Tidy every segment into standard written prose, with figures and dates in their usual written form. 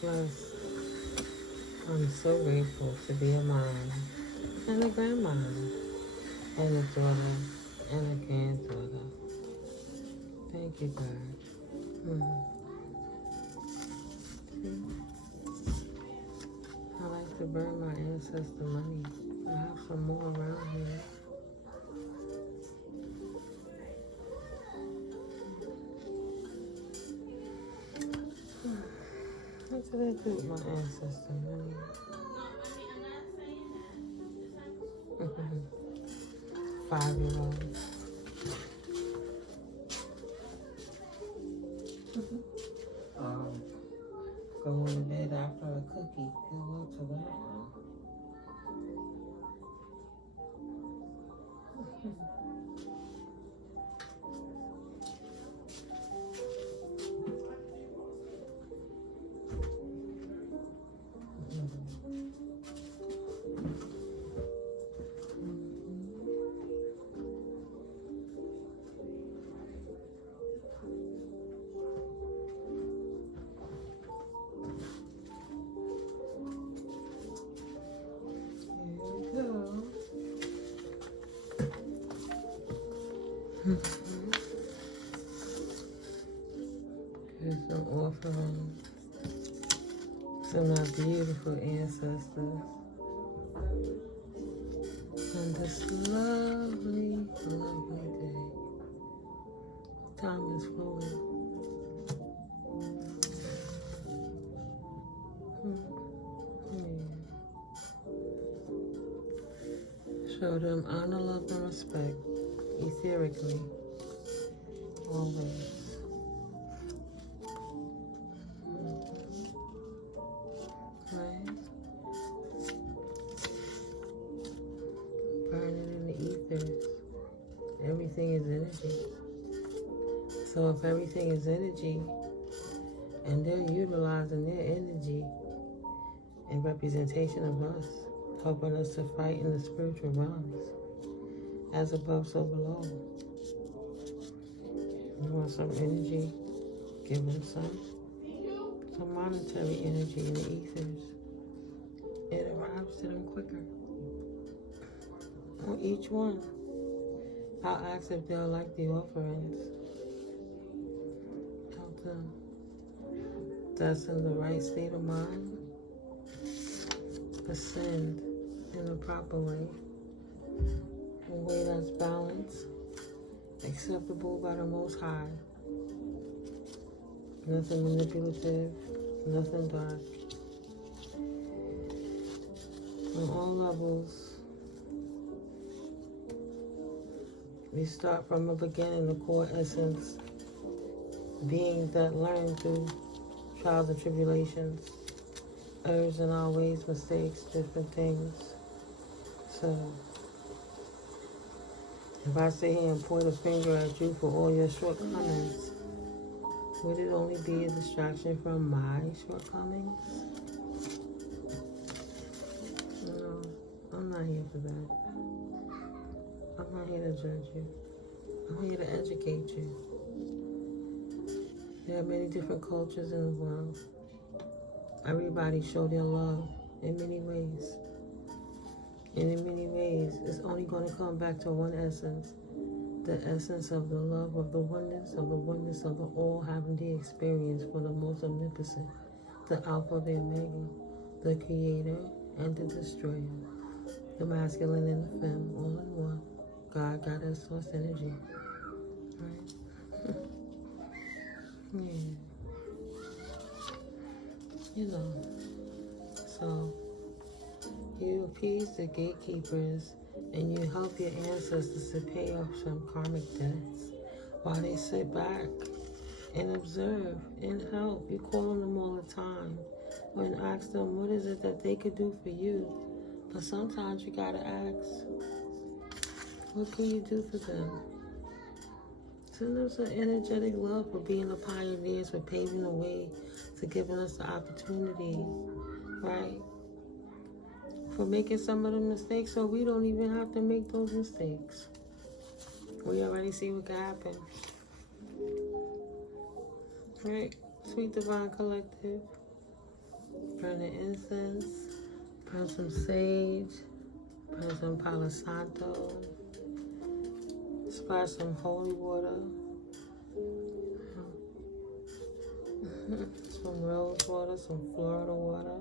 Plus, I'm so grateful to be a mom and a grandma and a daughter and a granddaughter. Thank you, God. I like to burn my ancestor money. I have some more around here. What did I do with my ancestor money? 5-year-old. Going to bed after a cookie. Good luck to that one. Here's some offering to my beautiful ancestors on this lovely, lovely day. Time is flowing. Show them honor, love, and respect, etherically, always. Right? Burn it in the ethers. Everything is energy. So if everything is energy, and they're utilizing their energy in representation of us, helping us to fight in the spiritual realms, as above, so below. You want some energy? Give them some monetary energy in the ethers. It arrives to them quicker. On each one, I'll ask if they'll like the offerings. Help them. That's in the right state of mind. Ascend in a proper way. A way that's balanced, acceptable by the Most High. Nothing manipulative, nothing dark. On all levels, we start from the beginning, the core essence, beings that learn through trials and tribulations, errors in our ways, mistakes, different things. So, if I sit here and point a finger at you for all your shortcomings, would it only be a distraction from my shortcomings? No, I'm not here for that. I'm not here to judge you. I'm here to educate you. There are many different cultures in the world. Everybody show their love in many ways. And in many ways, it's only going to come back to one essence. The essence of the love of the oneness of the all, having the experience for the most omnipotent, the Alpha, the Omega, the Creator and the Destroyer, the masculine and the femme, all in one. God, Goddess, source energy. Right? Yeah. You know. So, you appease the gatekeepers and you help your ancestors to pay off some karmic debts while they sit back and observe and help. You call on them all the time and ask them what is it that they could do for you. But sometimes you gotta ask, what can you do for them? Send them some energetic love for being the pioneers, for paving the way, for giving us the opportunity, right? For making some of the mistakes so we don't even have to make those mistakes. We already see what can happen. Right? Sweet Divine Collective. burn the incense, burn some sage, burn some Palo Santo, splash some holy water, some rose water, some Florida water.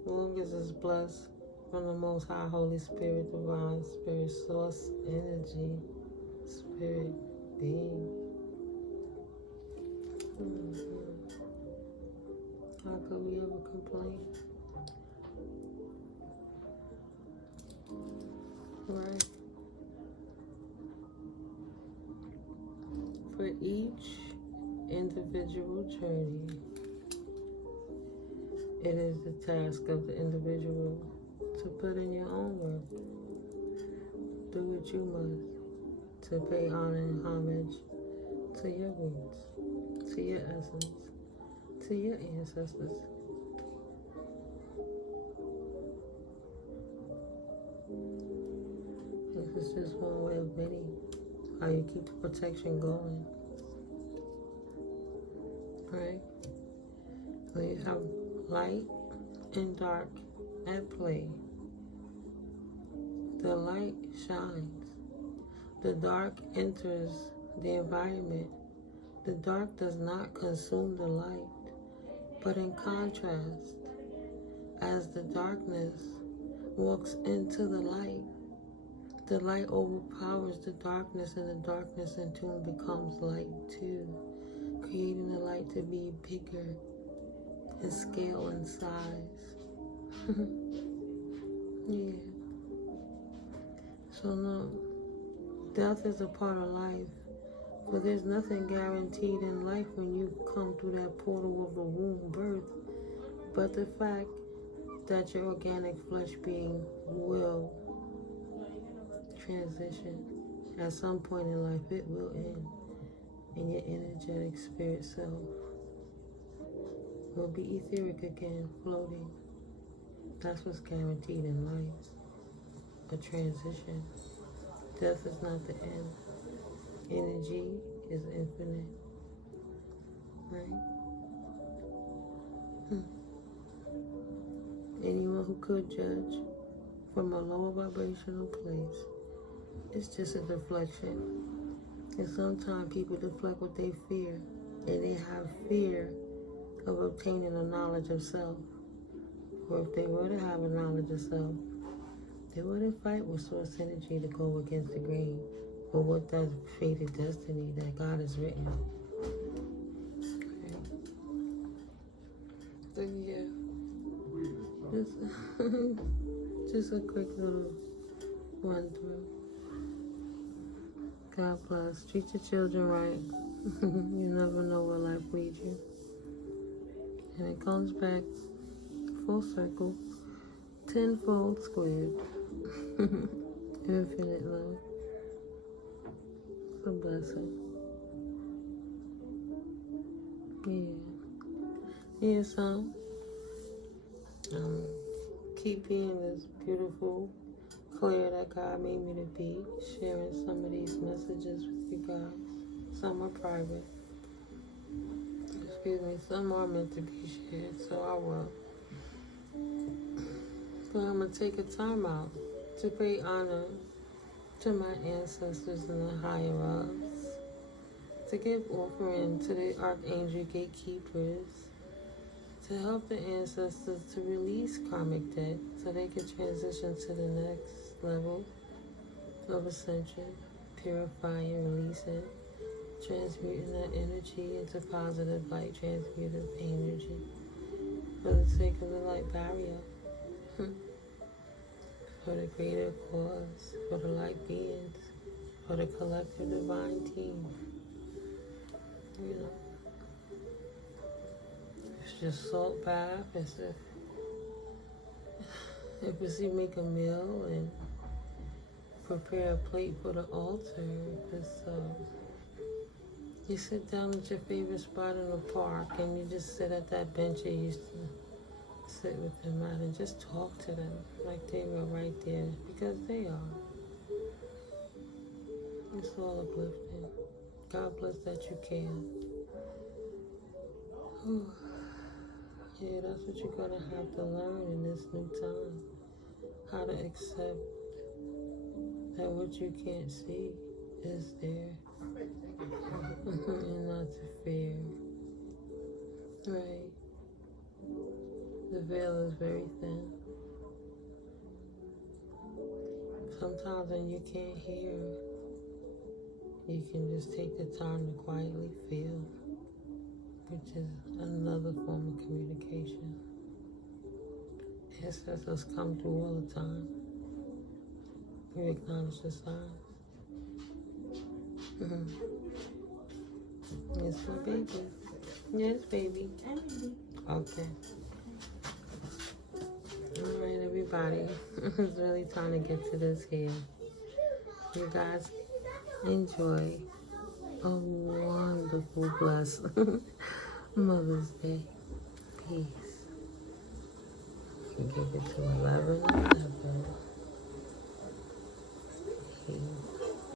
As long as it's blessed from the Most High Holy Spirit, Divine Spirit, Source, Energy, Spirit, Being. How could we ever complain? Right? For each individual journey, it is the task of the individual to put in your own work. Do what you must to pay honor and homage to your roots, to your essence, to your ancestors. This is just one way of many, how you keep the protection going. Right? When you have light and dark at play, the light shines. The dark enters the environment. The dark does not consume the light, but in contrast, as the darkness walks into the light overpowers the darkness, and the darkness in turn becomes light too, creating the light to be bigger in scale and size. Yeah. So no, death is a part of life, but there's nothing guaranteed in life when you come through that portal of the womb birth, but the fact that your organic flesh being will transition. At some point in life, it will end, and your energetic spirit self will be etheric again, floating. That's what's guaranteed in life, a transition. Death is not the end. Energy is infinite, right? Anyone who could judge from a lower vibrational place, it's just a deflection. And sometimes people deflect what they fear, and they have fear of obtaining a knowledge of self. Or if they were to have a knowledge of self, they wouldn't fight with source energy to go against the grain, or what that fated destiny that God has written. Okay. So yeah, just a quick little run through. God bless. Treat your children right. You never know where life leads you. And it comes back full circle, tenfold squared. Infinite love. It's a blessing. Yeah. So keep being this beautiful Claire that God made me to be, sharing some of these messages with you guys. Some are private. Excuse me, some are meant to be shared, so I will. But I'm going to take a time out to pay honor to my ancestors and the higher-ups, to give offering to the Archangel Gatekeepers, to help the ancestors to release karmic debt so they can transition to the next level of ascension, purifying and releasing, transmuting that energy into positive light transmutive energy for the sake of the light barrier, for the greater cause, for the light beings, for the collective divine team. You know, it's just salt bath. It's if you make a meal and prepare a plate for the altar, you sit down at your favorite spot in the park and you just sit at that bench you used to sit with them at and just talk to them like they were right there, because they are. It's all uplifting. God bless that you can. Yeah, that's what you're gonna have to learn in this new time. How to accept that what you can't see is there. And not to fear. Right. The veil is very thin. Sometimes when you can't hear, you can just take the time to quietly feel, which is another form of communication. Ancestors come through all the time. We acknowledge the signs. Yes, my baby. Yes, baby. Okay. All right, everybody. It's really time to get to this here. You guys enjoy a wonderful, blessed Mother's Day. Peace. You can give it to 11:11.